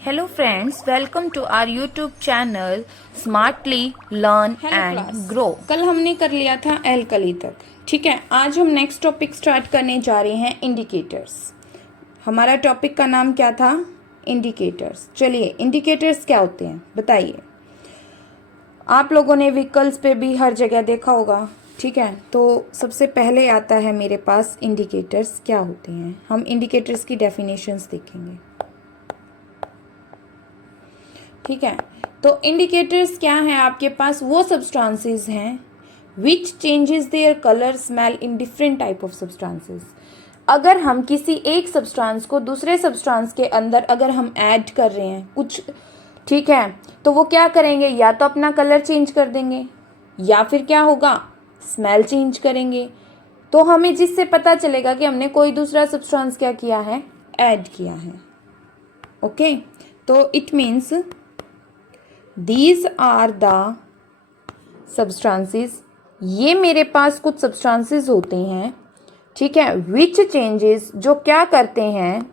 Hello friends, welcome to our YouTube channel Smartly Learn hello and class. Grow। कल हमने कर लिया था एल्कली तक। ठीक है, आज हम नेक्स्ट टॉपिक स्टार्ट करने जा रहे हैं इंडिकेटर्स। हमारा टॉपिक का नाम क्या था? इंडिकेटर्स। चलिए, इंडिकेटर्स क्या होते हैं बताइए। आप लोगों ने व्हीकल्स पे भी हर जगह देखा होगा। ठीक है, तो सबसे पहले आता है मेरे पास इंडिकेटर्स क्या होते हैं। हम इंडिकेटर्स की डेफिनेशंस देखेंगे। ठीक है, तो इंडिकेटर्स क्या हैं आपके पास? वो सब्सटेंसेस हैं विच changes their colour smell in different type of substances. अगर हम किसी एक सब्सटेंस को दूसरे सब्सटेंस के अंदर अगर हम ऐड कर रहे हैं कुछ, ठीक है, तो वो क्या करेंगे? या तो अपना कलर चेंज कर देंगे या फिर क्या होगा? स्मेल चेंज करेंगे। तो हमें जिससे पता चलेगा कि हमने कोई दूसरा सब्सटेंस क्या किया है, ऐड किया है। ओके, तो it means these are the substances. ये मेरे पास कुछ सब्सटेंसेस होते हैं, ठीक है, विच चेंजेस, जो क्या करते हैं,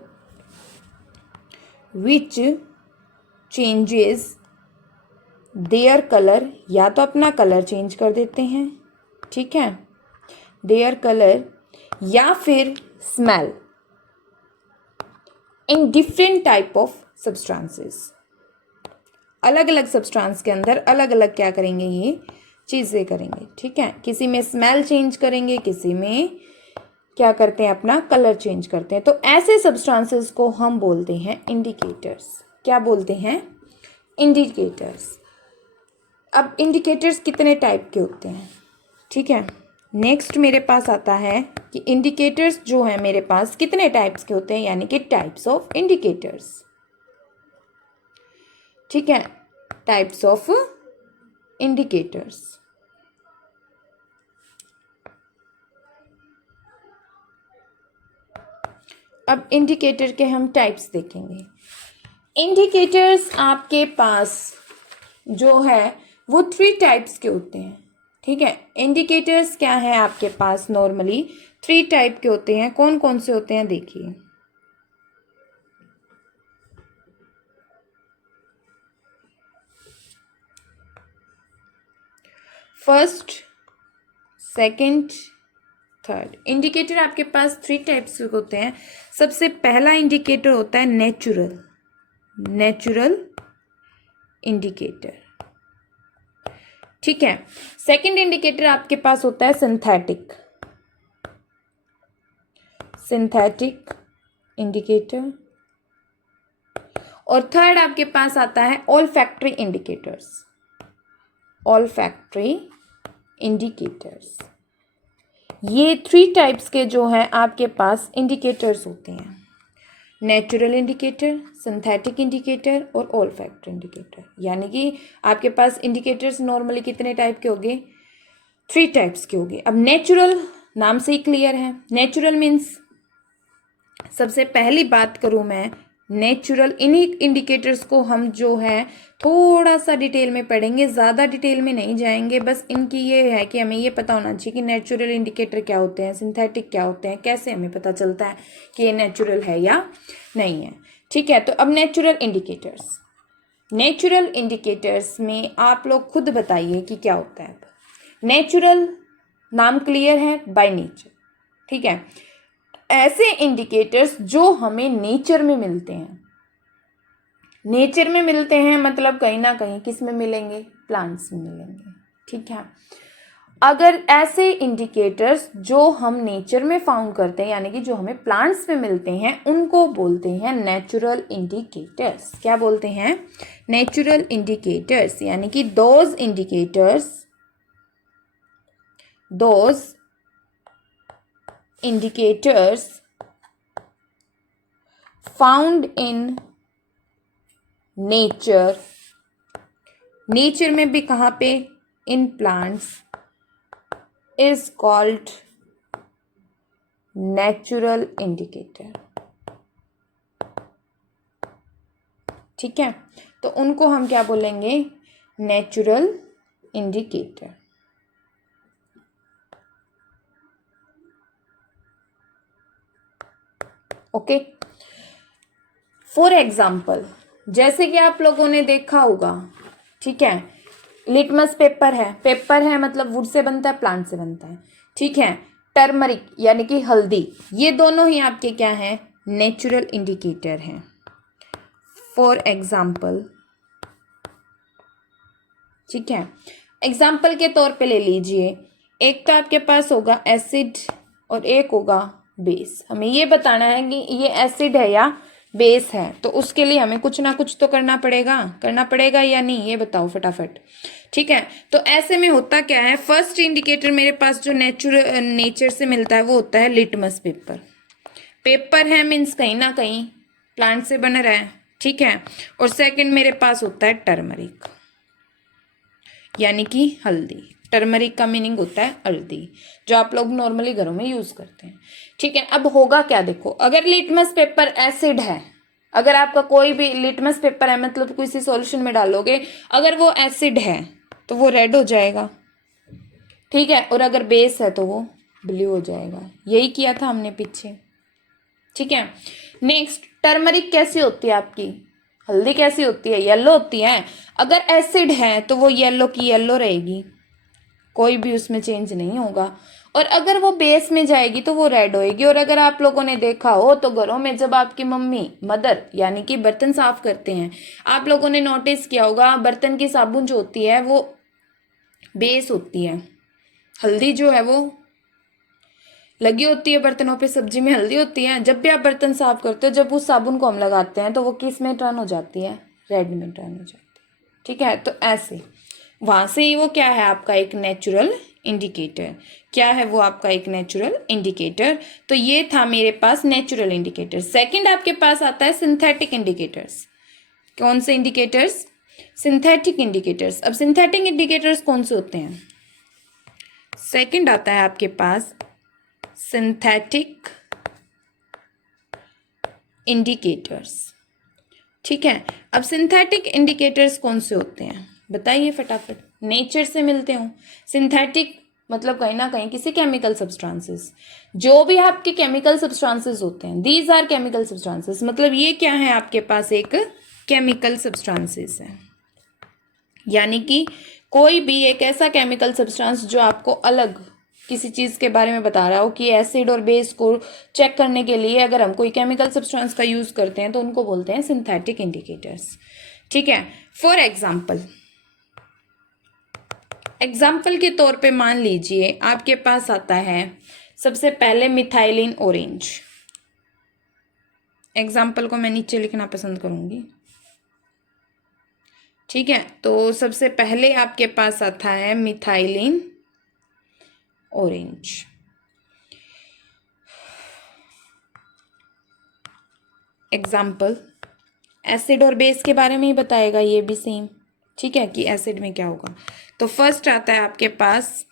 विच चेंजेस देयर कलर, या तो अपना कलर चेंज कर देते हैं, ठीक है, देयर कलर, या फिर smell in different type of substances. अलग अलग सब्सटेंस के अंदर अलग अलग क्या करेंगे, ये चीज़ें करेंगे। ठीक है, किसी में स्मेल चेंज करेंगे, किसी में क्या करते हैं, अपना कलर चेंज करते हैं। तो ऐसे सब्सटेंसेस को हम बोलते हैं इंडिकेटर्स। क्या बोलते हैं? इंडिकेटर्स। अब इंडिकेटर्स कितने टाइप के होते हैं? ठीक है, नेक्स्ट मेरे पास आता है कि इंडिकेटर्स जो है मेरे पास कितने टाइप्स के होते हैं, यानी कि टाइप्स ऑफ इंडिकेटर्स। ठीक है, टाइप्स ऑफ इंडिकेटर्स। अब इंडिकेटर के हम टाइप्स देखेंगे। इंडिकेटर्स आपके पास जो है वो 3 टाइप्स के होते हैं। ठीक है, इंडिकेटर्स क्या है आपके पास? नॉर्मली 3 टाइप के होते हैं। कौन कौन से होते हैं देखिए। First, second, third. इंडिकेटर आपके पास 3 टाइप्स के होते हैं। सबसे पहला इंडिकेटर होता है नेचुरल इंडिकेटर। ठीक है, सेकंड इंडिकेटर आपके पास होता है सिंथेटिक इंडिकेटर, और थर्ड आपके पास आता है ऑल्फैक्टरी इंडिकेटर्स। ये 3 टाइप्स के जो हैं आपके पास इंडिकेटर्स होते हैं। नेचुरल इंडिकेटर, सिंथेटिक इंडिकेटर और ऑल्फैक्टरी इंडिकेटर। यानी कि आपके पास इंडिकेटर्स नॉर्मली कितने टाइप के होंगे? 3 टाइप्स के होंगे। अब नेचुरल, नाम से ही क्लियर है। नेचुरल मीन्स, सबसे पहली बात करूं मैं, नेचुरल, इन्हीं इंडिकेटर्स को हम जो है थोड़ा सा डिटेल में पढ़ेंगे, ज़्यादा डिटेल में नहीं जाएंगे। बस इनकी ये है कि हमें ये पता होना चाहिए कि नेचुरल इंडिकेटर क्या होते हैं, सिंथेटिक क्या होते हैं, कैसे हमें पता चलता है कि ये नेचुरल है या नहीं है। ठीक है, तो अब नेचुरल इंडिकेटर्स में आप लोग खुद बताइए कि क्या होता है। नेचुरल, नाम क्लियर है, बाय नेचर। ठीक है, ऐसे इंडिकेटर्स जो हमें नेचर में मिलते हैं। नेचर में मिलते हैं मतलब कहीं ना कहीं किस में मिलेंगे? प्लांट्स में मिलेंगे। ठीक है, अगर ऐसे इंडिकेटर्स जो हम नेचर में फाउंड करते हैं, यानी कि जो हमें प्लांट्स में मिलते हैं, उनको बोलते हैं नेचुरल इंडिकेटर्स। क्या बोलते हैं? Natural indicators. यानी कि those indicators found in nature में भी कहाँ पे? In plants, is called natural indicator. ठीक है, तो उनको हम क्या बोलेंगे? Natural indicator. Okay, for example जैसे कि आप लोगों ने देखा होगा, ठीक है, लिटमस पेपर है मतलब वुड से बनता है, प्लांट से बनता है, ठीक है। टर्मरिक यानी कि हल्दी, ये दोनों ही आपके क्या हैं, नेचुरल इंडिकेटर हैं। फॉर एग्जाम्पल, ठीक है, एग्जाम्पल के तौर पे ले लीजिए, एक तो आपके पास होगा एसिड और एक होगा बेस। हमें ये बताना है कि ये एसिड है या बेस है, तो उसके लिए हमें कुछ ना कुछ तो करना पड़ेगा या नहीं, ये बताओ फटाफट। ठीक है, तो ऐसे में होता क्या है, फर्स्ट इंडिकेटर मेरे पास जो नेचर से मिलता है वो होता है लिटमस पेपर है, मीन्स कहीं ना कहीं प्लांट से बन रहा है, ठीक है। और सेकंड मेरे पास होता है टर्मरिक यानी कि हल्दी। टर्मरिक का मीनिंग होता है हल्दी, जो आप लोग नॉर्मली घरों में यूज करते हैं, ठीक है। अब होगा क्या, देखो, अगर लिटमस पेपर एसिड है, अगर आपका कोई भी लिटमस पेपर है मतलब किसी सॉल्यूशन में डालोगे, अगर वो एसिड है तो वो रेड हो जाएगा, ठीक है, और अगर बेस है तो वो ब्लू हो जाएगा। यही किया था हमने पीछे, ठीक है। नेक्स्ट, टर्मरिक कैसी होती है आपकी, हल्दी कैसी होती है, येलो होती है। अगर एसिड है तो वो येलो की येलो रहेगी, कोई भी उसमें चेंज नहीं होगा। और अगर वो बेस में जाएगी तो वो रेड होएगी। और अगर आप लोगों ने देखा हो तो घरों में जब आपकी मदर यानी कि बर्तन साफ करते हैं, आप लोगों ने नोटिस किया होगा बर्तन की साबुन जो होती है वो बेस होती है, हल्दी जो है वो लगी होती है बर्तनों पे, सब्जी में हल्दी होती है। जब भी आप बर्तन साफ करते हो, जब उस साबुन को हम लगाते हैं तो वो किस में टर्न हो जाती है, रेड में टर्न हो जाती है, ठीक है। तो ऐसे वहां से ही वो क्या है आपका एक नेचुरल इंडिकेटर, क्या है वो आपका एक नेचुरल इंडिकेटर। तो ये था मेरे पास नेचुरल इंडिकेटर। सेकंड आपके पास आता है सिंथेटिक इंडिकेटर्स। कौन से इंडिकेटर्स, सिंथेटिक इंडिकेटर्स। अब सिंथेटिक इंडिकेटर्स कौन से होते हैं, सेकंड आता है आपके पास सिंथेटिक इंडिकेटर्स, ठीक है। अब सिंथेटिक इंडिकेटर्स कौन से होते हैं बताइए फटाफट, नेचर से मिलते हो। सिंथेटिक मतलब कहीं ना कहीं किसी केमिकल सब्सटेंसेस, जो भी आपके केमिकल सब्सटेंसेस होते हैं, दीज आर केमिकल सब्सटेंसेस, मतलब ये क्या है आपके पास एक केमिकल सब्सटेंसेस है, यानी कि कोई भी एक ऐसा केमिकल सब्सटेंस जो आपको अलग किसी चीज के बारे में बता रहा हो कि एसिड और बेस को चेक करने के लिए अगर हम कोई केमिकल सब्सटेंस का यूज करते हैं तो उनको बोलते हैं सिंथेटिक इंडिकेटर्स, ठीक है। फॉर एग्जाम्पल के तौर पे मान लीजिए आपके पास आता है सबसे पहले मिथाइलिन ऑरेंज। एग्जाम्पल को मैं नीचे लिखना पसंद करूंगी, ठीक है। तो सबसे पहले आपके पास आता है मिथाइलिन ऑरेंज। एग्जाम्पल एसिड और बेस के बारे में ही बताएगा, ये भी सेम, ठीक है, कि एसिड में क्या होगा। तो फर्स्ट आता है आपके पास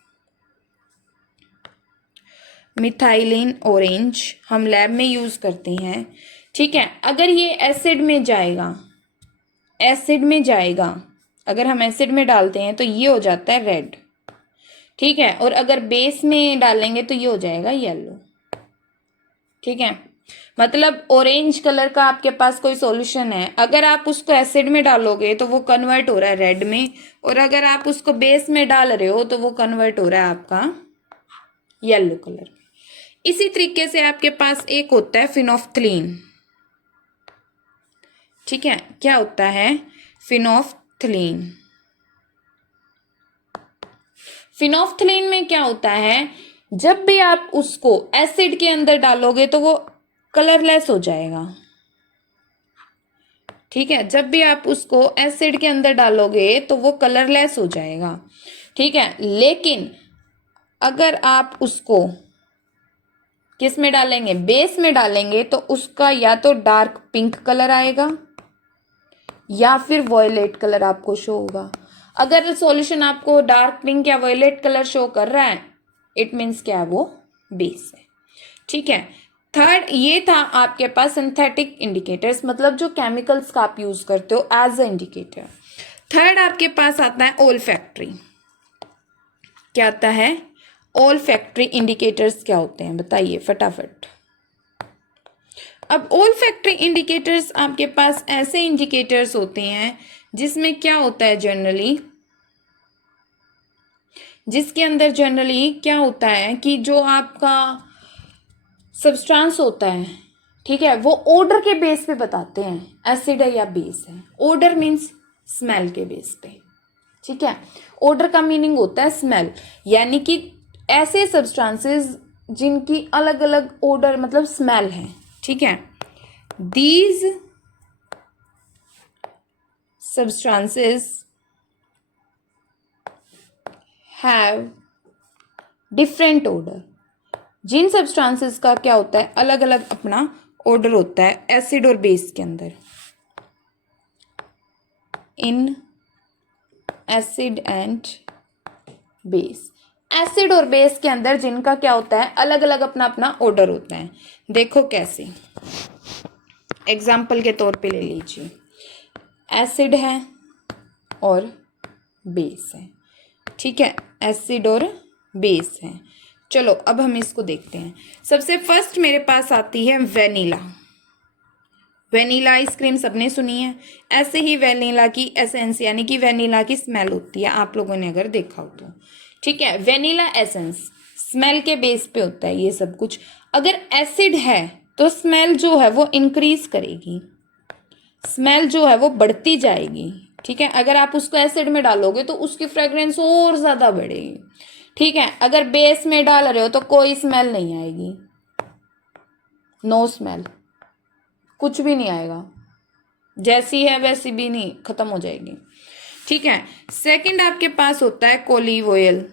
मिथाइलिन ऑरेंज, हम लैब में यूज करते हैं, ठीक है। अगर ये एसिड में जाएगा, अगर हम एसिड में डालते हैं तो ये हो जाता है रेड, ठीक है। और अगर बेस में डालेंगे तो ये हो जाएगा येलो, ठीक है। मतलब ऑरेंज कलर का आपके पास कोई सॉल्यूशन है, अगर आप उसको एसिड में डालोगे तो वो कन्वर्ट हो रहा है रेड में, और अगर आप उसको बेस में डाल रहे हो तो वो कन्वर्ट हो रहा है आपका येलो कलर में। इसी तरीके से आपके पास एक होता है फिनोफ्थलीन, ठीक है। क्या होता है, फिनोफ्थलीन। फिनोफ्थलीन में क्या होता है, जब भी आप उसको एसिड के अंदर डालोगे तो वो कलरलेस हो जाएगा, ठीक है। जब भी आप उसको एसिड के अंदर डालोगे तो वो कलरलेस हो जाएगा, ठीक है। लेकिन अगर आप उसको किस में डालेंगे, बेस में डालेंगे, तो उसका या तो डार्क पिंक कलर आएगा या फिर वॉयलेट कलर आपको शो होगा। अगर सॉल्यूशन आपको डार्क पिंक या वॉयलेट कलर शो कर रहा है, इट मीन्स क्या है, वो बेस है, ठीक है। थर्ड, ये था आपके पास सिंथेटिक इंडिकेटर्स, मतलब जो केमिकल्स का आप यूज करते हो एज अ इंडिकेटर। थर्ड आपके पास आता है ओल्फैक्टरी। क्या आता है, ओल्फैक्टरी इंडिकेटर्स क्या होते हैं बताइए फटाफट। अब ओल्फैक्टरी इंडिकेटर्स आपके पास ऐसे इंडिकेटर्स होते हैं जिसमें क्या होता है जनरली, जिसके अंदर जनरली क्या होता है कि जो आपका सब्सटेंस होता है, ठीक है, वो ओडर के बेस पे बताते हैं एसिड है या बेस है। ओडर मीन्स स्मेल के बेस पे, ठीक है। ओडर का मीनिंग होता है स्मेल, यानी कि ऐसे सब्सटेंसेस जिनकी अलग अलग ओडर मतलब स्मेल है, ठीक है। These substances have different odour. जिन सब्सटेंसेस का क्या होता है, अलग अलग अपना ऑर्डर होता है एसिड और बेस के अंदर। In acid and base, acid और बेस के अंदर जिनका क्या होता है, अलग अलग अपना अपना ऑर्डर होता है। देखो कैसे, एग्जाम्पल के तौर पे ले लीजिए, एसिड है और बेस है, ठीक है, एसिड और बेस है। चलो अब हम इसको देखते हैं। सबसे फर्स्ट मेरे पास आती है वेनिला। वेनिला आइसक्रीम सबने सुनी है, ऐसे ही वेनिला की एसेंस यानी कि वेनिला की स्मेल होती है, आप लोगों ने अगर देखा हो तो, ठीक है। वेनिला एसेंस स्मेल के बेस पे होता है ये सब कुछ। अगर एसिड है तो स्मेल जो है वो इंक्रीज करेगी, स्मेल जो है वो बढ़ती जाएगी, ठीक है। अगर आप उसको एसिड में डालोगे तो उसकी फ्रेग्रेंस और ज़्यादा बढ़ेगी, ठीक है। अगर बेस में डाल रहे हो तो कोई स्मेल नहीं आएगी, नो स्मेल, कुछ भी नहीं आएगा, जैसी है वैसी भी नहीं, खत्म हो जाएगी, ठीक है। सेकंड आपके पास होता है कोलिव ऑयल।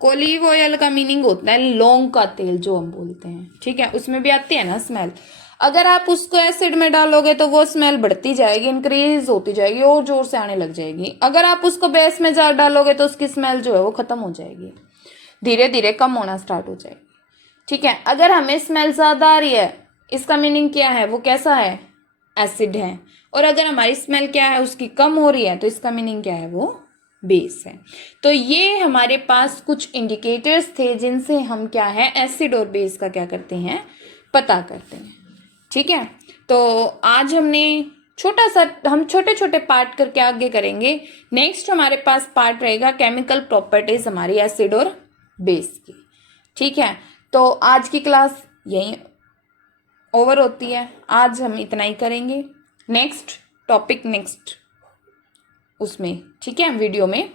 कोलिव ऑयल का मीनिंग होता है लौंग का तेल जो हम बोलते हैं, ठीक है, उसमें भी आती है ना स्मेल। अगर आप उसको एसिड में डालोगे तो वो स्मेल बढ़ती जाएगी, इंक्रीज होती जाएगी और जोर से आने लग जाएगी। अगर आप उसको बेस में डालोगे तो उसकी स्मेल जो है वो खत्म हो जाएगी, धीरे धीरे कम होना स्टार्ट हो जाएगी, ठीक है। अगर हमें स्मेल ज़्यादा आ रही है, इसका मीनिंग क्या है, वो कैसा है, एसिड है। और अगर हमारी स्मेल क्या है, उसकी कम हो रही है, तो इसका मीनिंग क्या है, वो बेस है। तो ये हमारे पास कुछ इंडिकेटर्स थे जिनसे हम क्या है, एसिड और बेस का क्या करते हैं, पता करते हैं, ठीक है। तो आज हमने छोटा सा, हम छोटे छोटे पार्ट करके आगे करेंगे। नेक्स्ट हमारे पास पार्ट रहेगा केमिकल प्रॉपर्टीज हमारी एसिड और बेस की, ठीक है। तो आज की क्लास यहीं ओवर होती है, आज हम इतना ही करेंगे। नेक्स्ट टॉपिक नेक्स्ट उसमें, ठीक है, वीडियो में।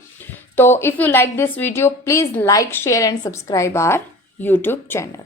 तो if you like this video please like share and subscribe our YouTube channel.